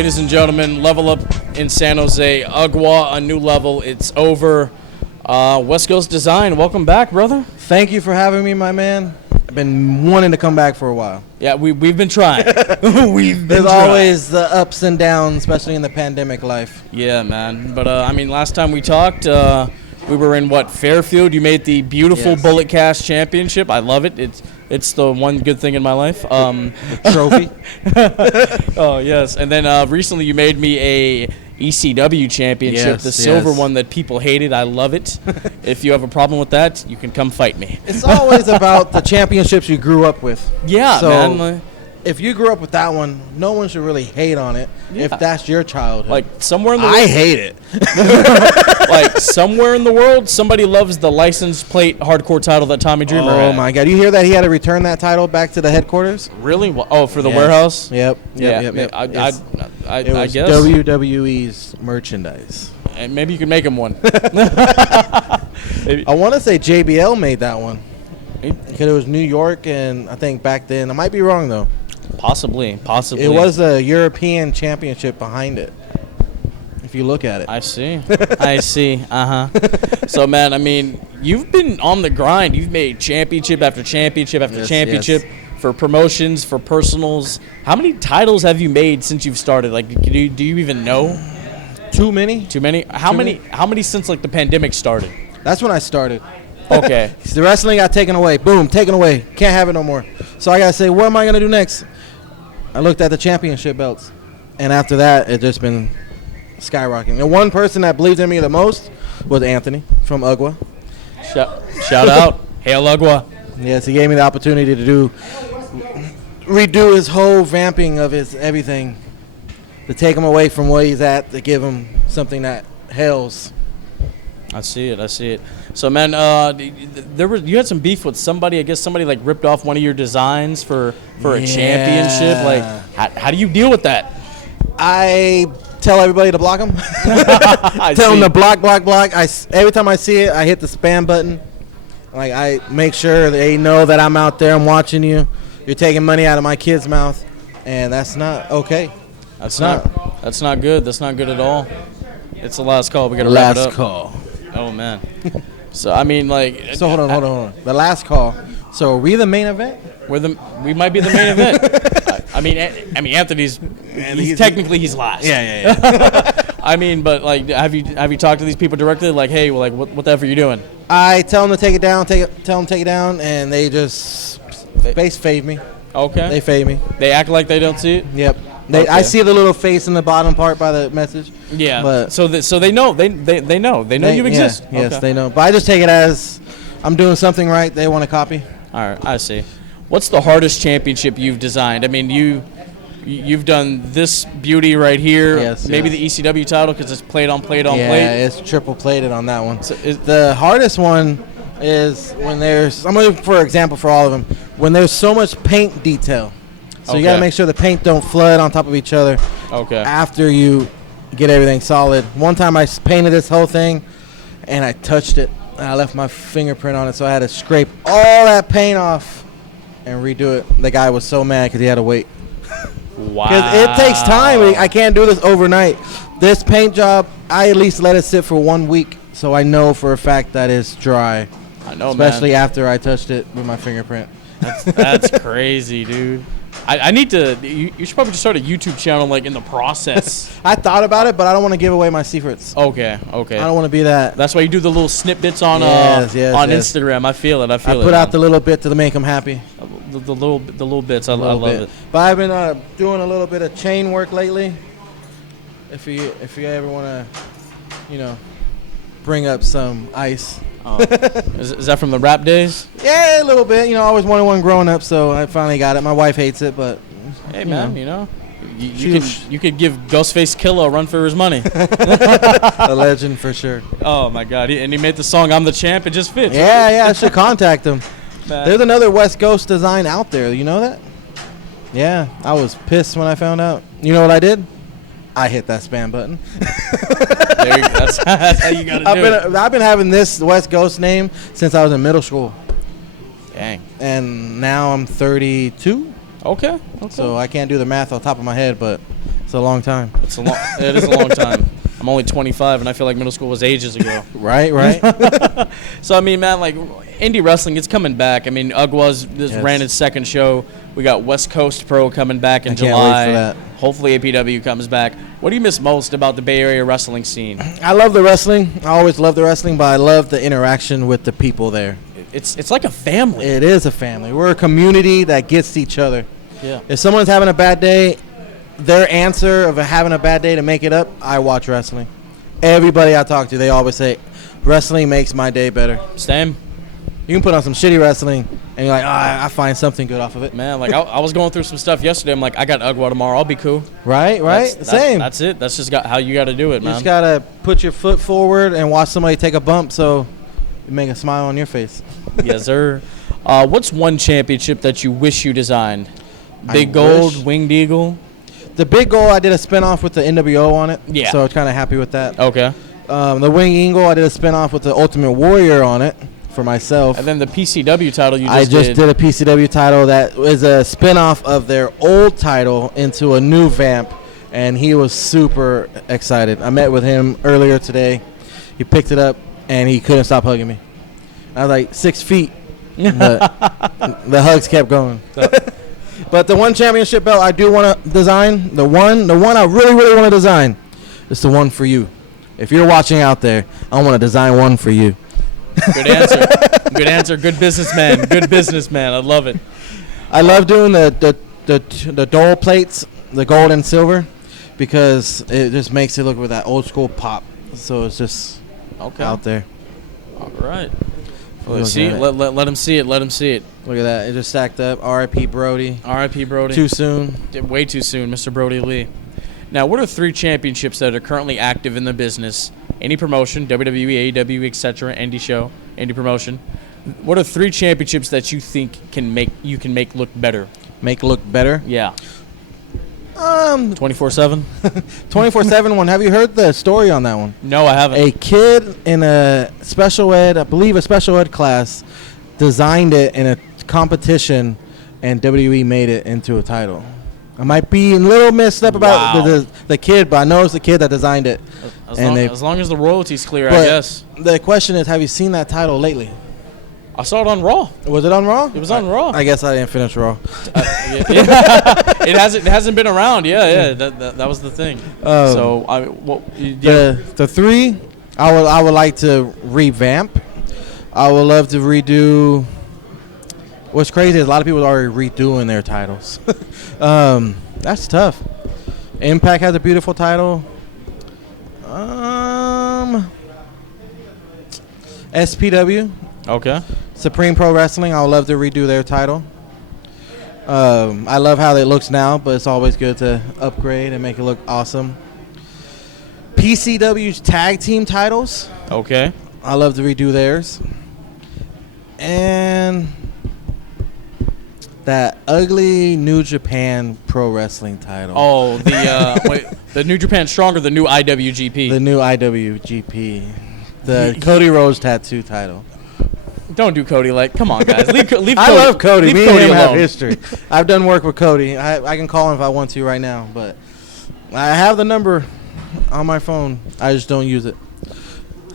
Ladies and gentlemen, level up in San Jose. UGWA, a new level. It's over. West Coast Design, welcome back, brother. Thank you for having me, my man. I've been wanting to come back for a while. Yeah, we've been trying. There's always the ups and downs, especially in the pandemic life. Yeah, man. But, last time we talked, we were in, Fairfield? You made the beautiful Bullet Cast Championship. I love it. It's the one good thing in my life. The trophy. Oh, yes. And then recently you made me a ECW championship, the silver one that people hated. I love it. If you have a problem with that, you can come fight me. It's always about the championships you grew up with. Yeah, so man. If you grew up with that one, no one should really hate on it if that's your childhood. Like somewhere in the world, I hate it. Like somewhere in the world, somebody loves the license plate hardcore title that Tommy Dreamer had. Oh my God! You hear that he had to return that title back to the headquarters? Really? Oh, for the warehouse? Yep. I guess WWE's merchandise. And maybe you could make him one. I want to say JBL made that one because it was New York, and I think back then I might be wrong though. Possibly. It was a European championship behind it. If you look at it. I see. So, man, you've been on the grind. You've made championship after championship after championship for promotions, for personals. How many titles have you made since you've started? Like, do you even know? Too many. How many since, the pandemic started? That's when I started. Okay. The wrestling got taken away. Boom, taken away. Can't have it no more. So I got to say, what am I going to do next? I looked at the championship belts. And after that, it just been skyrocketing. The one person that believed in me the most was Anthony from UGWA. Shout out. Hail UGWA. Yes, he gave me the opportunity to redo his whole vamping of his everything. To take him away from where he's at, to give him something that hails. I see it. So, man, you had some beef with somebody. I guess somebody ripped off one of your designs for a championship. How do you deal with that? I tell everybody to block them. Tell them to block. Every time I see it, I hit the spam button. I make sure they know that I'm out there. I'm watching you. You're taking money out of my kid's mouth, and that's not okay. That's not good. That's not good at all. It's the last call. We got to wrap it up. Last call. Oh, man. So, So, hold on. The last call. So, are we the main event? We might be the main event. Anthony's technically he's last. Yeah. But have you talked to these people directly? Hey, what the F are you doing? I tell them to take it down. Tell them to take it down, and they just fade me. Okay. They fade me. They act like they don't see it. Yep. I see the little face in the bottom part by the message. Yeah. But so they know you exist. Yeah, yes, they know. But I just take it as I'm doing something right. They want to copy. All right, I see. What's the hardest championship you've designed? You've done this beauty right here. Yes. Maybe the ECW title because it's plate on plate. Yeah, it's triple plated on that one. So the hardest one is when I'm going to, for example, for all of them, when there's so much paint detail. So you got to make sure the paint don't flood on top of each other. Okay. After you get everything solid. One time I painted this whole thing, and I touched it, and I left my fingerprint on it, so I had to scrape all that paint off and redo it. The guy was so mad because he had to wait. Wow. Because it takes time. I can't do this overnight. This paint job, I at least let it sit for 1 week, so I know for a fact that it's dry. I know, especially after I touched it with my fingerprint. That's crazy, dude. I need to. You should probably just start a YouTube channel in the process. I thought about it, but I don't want to give away my secrets. Okay. I don't want to be that. That's why you do the little snippets on Instagram. I feel it. I put out the little bit to make them happy. The little bits. I love it. But I've been doing a little bit of chain work lately. If you ever want to, bring up some ice. Is that from the rap days? Yeah, a little bit. I always wanted one growing up, so I finally got it. My wife hates it, but hey, man, you could give Ghostface Killah a run for his money. A legend for sure. Oh my God! And he made the song "I'm the Champ." It just fits. Yeah. I should contact him. There's another West Coast design out there. You know that? Yeah, I was pissed when I found out. You know what I did? I hit that spam button. There you go. That's how you got to do it. I've been having this West Coast name since I was in middle school. Dang. And now I'm 32. Okay. So I can't do the math off the top of my head, but It's a long time. It is a long time. I'm only 25, and I feel like middle school was ages ago. Right. So, I mean, man, like, indie wrestling, it's coming back. I mean, Ugwa's ran its second show. We got West Coast Pro coming back in July. Can't wait for that. Hopefully APW comes back. What do you miss most about the Bay Area wrestling scene? I love the wrestling. I always love the wrestling, but I love the interaction with the people there. It's like a family. It is a family. We're a community that gets each other. Yeah. If someone's having a bad day, their answer of having a bad day to make it up, I watch wrestling. Everybody I talk to, they always say, wrestling makes my day better. Same. You can put on some shitty wrestling, and you're like, I find something good off of it. Man, like, I was going through some stuff yesterday. I'm like, I got Ugwa tomorrow. I'll be cool. Right? Same. That's it. That's just how you got to do it, man. You just got to put your foot forward and watch somebody take a bump so you make a smile on your face. Yes, sir. What's one championship that you wish you designed? Big Gold, Winged Eagle? The Big Gold, I did a spinoff with the NWO on it. Yeah. So I was kind of happy with that. Okay. The Winged Eagle, I did a spinoff with the Ultimate Warrior on it for myself. And then the PCW title I just did a PCW title that was a spinoff of their old title into a new vamp, and he was super excited. I met with him earlier today. He picked it up, and he couldn't stop hugging me. I was like 6 feet, but the hugs kept going. But the one championship belt I do want to design, the one I really, really want to design, is the one for you. If you're watching out there, I want to design one for you. Good answer. Good answer. Good businessman. Good businessman. I love it. I love doing the dole plates, the gold and silver, because it just makes it look with that old school pop. So it's just out there. All right. Let him see it. Let him see it. Look at that. It just stacked up. R.I.P. Brody. R.I.P. Brody. Too soon. Way too soon, Mr. Brody Lee. Now, what are 3 championships that are currently active in the business? Any promotion, WWE, AEW, etc., indie show, indie promotion. What are 3 championships that you think you can make look better? Make look better? Yeah. 24/7. 24/7 one. Have you heard the story on that one? No, I haven't. A kid in a special ed class, designed it in a competition, and WWE made it into a title. I might be a little messed up about the kid, but I know it's the kid that designed it. As long as the royalty's clear, I guess. The question is, have you seen that title lately? I saw it on Raw. Was it on Raw? It was on Raw. I guess I didn't finish Raw. It hasn't been around. Yeah. That was the thing. The 3, I would like to revamp. I would love to redo. What's crazy is a lot of people are already redoing their titles. That's tough. Impact has a beautiful title. SPW. Okay. Supreme Pro Wrestling, I would love to redo their title. I love how it looks now, but it's always good to upgrade and make it look awesome. PCW's tag team titles. Okay. I love to redo theirs. And that ugly New Japan Pro Wrestling title. Oh, the New Japan Stronger, the new IWGP. The new IWGP. The Cody Rhodes tattoo title. Don't do Cody like. Come on, guys. Leave Cody. I love Cody. Leave Me Cody and him alone. have history. I've done work with Cody. I can call him if I want to right now, but I have the number on my phone. I just don't use it.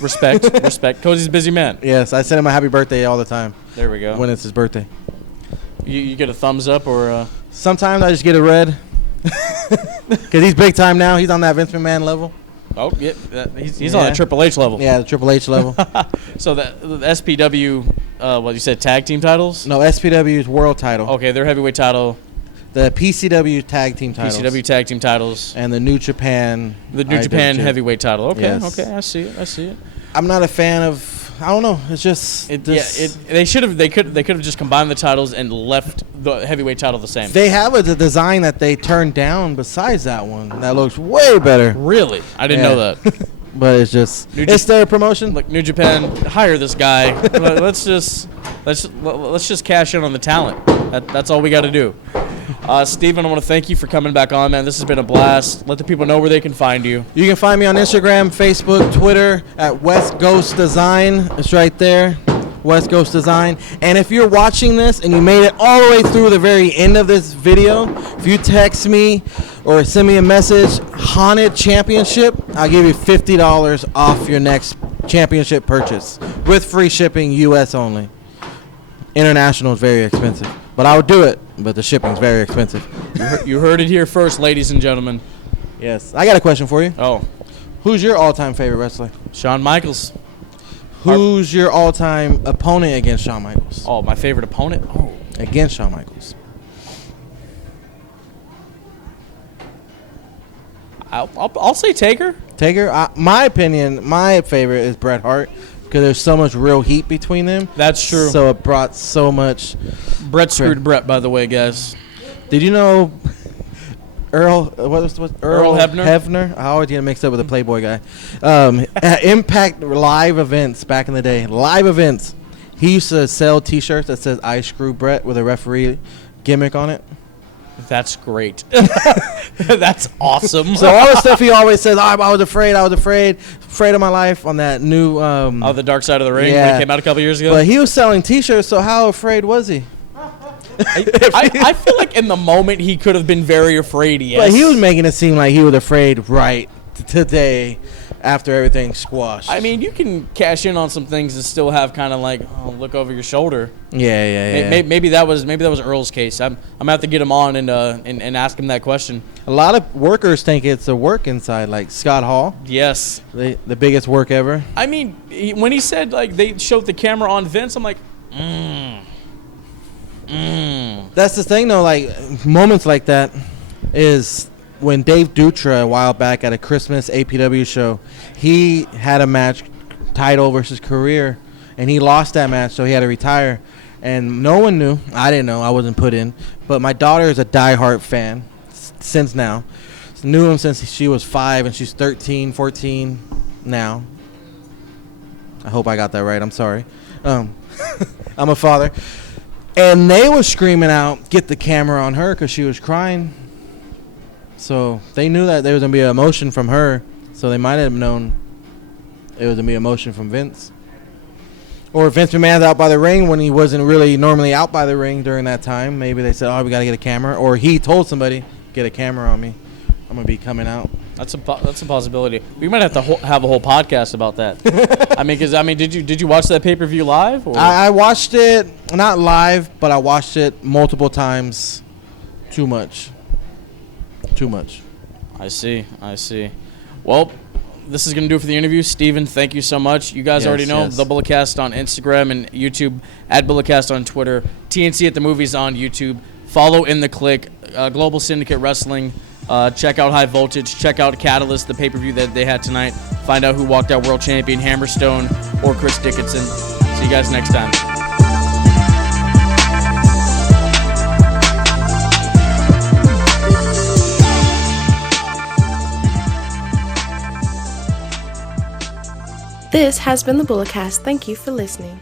Respect. Cody's a busy man. Yes, I send him a happy birthday all the time. There we go. When it's his birthday. You get a thumbs up or Sometimes I just get a red. Because he's big time now. He's on that Vince McMahon level. Oh, yeah. He's on a Triple H level. Yeah, the Triple H level. So the SPW, what you said, tag team titles? No, SPW's world title. Okay, their heavyweight title. The PCW tag team titles. PCW tag team titles. And the New Japan. The New Japan heavyweight title. Okay, yes. okay, I see it. I'm not a fan of. I don't know. It's just. They could have just combined the titles and left the heavyweight title the same. They have a design that they turned down besides that one that looks way better. Really, I didn't know that. But it's just it's their promotion. Like New Japan, hire this guy. let's just cash in on the talent. That's all we got to do. Steven, I want to thank you for coming back on, man. This has been a blast. Let the people know where they can find you. You can find me on Instagram, Facebook, Twitter at West Ghost Design. It's right there. West Coast Design. And if you're watching this and you made it all the way through the very end of this video, if you text me or send me a message, Haunted Championship, I'll give you $50 off your next championship purchase with free shipping, U.S. only. International is very expensive, but I would do it, but the shipping is very expensive. You heard it here first, ladies and gentlemen. Yes. I got a question for you. Oh. Who's your all-time favorite wrestler? Shawn Michaels. Who's your all-time opponent against Shawn Michaels? Oh, my favorite opponent? Oh. Against Shawn Michaels. I'll say Taker. Taker? My opinion, my favorite is Bret Hart because there's so much real heat between them. That's true. So it brought so much. Bret screwed Bret, by the way, guys. Did you know Earl Hebner? Hebner? I always get mixed up with the Playboy guy. At Impact live events back in the day, live events, he used to sell T-shirts that says "I screw Bret" with a referee gimmick on it. That's great. That's awesome. So all the stuff he always says, I was afraid of my life on that new. The Dark Side of the Ring when it came out a couple years ago. But he was selling T-shirts, so how afraid was he? I feel like in the moment he could have been very afraid. Yes. But he was making it seem like he was afraid right today after everything squashed. I mean, you can cash in on some things and still have kind of like look over your shoulder. Yeah. Maybe that was Earl's case. I'm gonna have to get him on and ask him that question. A lot of workers think it's a work inside, like Scott Hall. Yes. The biggest work ever. I mean, when he said like they showed the camera on Vince, I'm like, That's the thing though. Like moments like that is. When Dave Dutra a while back at a Christmas APW show, he had a match, title versus career, and he lost that match, so he had to retire. And no one knew. I didn't know. I wasn't put in. But my daughter is a diehard fan since now. Knew him since she was 5, and she's 13, 14 now. I hope I got that right. I'm sorry. I'm a father. And they were screaming out, get the camera on her, because she was crying. So they knew that there was going to be an emotion from her, so they might have known it was going to be emotion from Vince. Or Vince McMahon's out by the ring when he wasn't really normally out by the ring during that time. Maybe they said, we got to get a camera. Or he told somebody, get a camera on me. I'm going to be coming out. That's a possibility. We might have to have a whole podcast about that. Did you watch that pay-per-view live? Or? I watched it, not live, but I watched it multiple times. Too much. I see. Well, this is going to do it for the interview. Steven, thank you so much. You guys already know The Bulletcast on Instagram and YouTube, at Bulletcast on Twitter, TNC at the Movies on YouTube. Follow In the Click, Global Syndicate Wrestling. Check out High Voltage. Check out Catalyst, the pay-per-view that they had tonight. Find out who walked out world champion, Hammerstone or Chris Dickinson. See you guys next time. This has been the Bulletcast. Thank you for listening.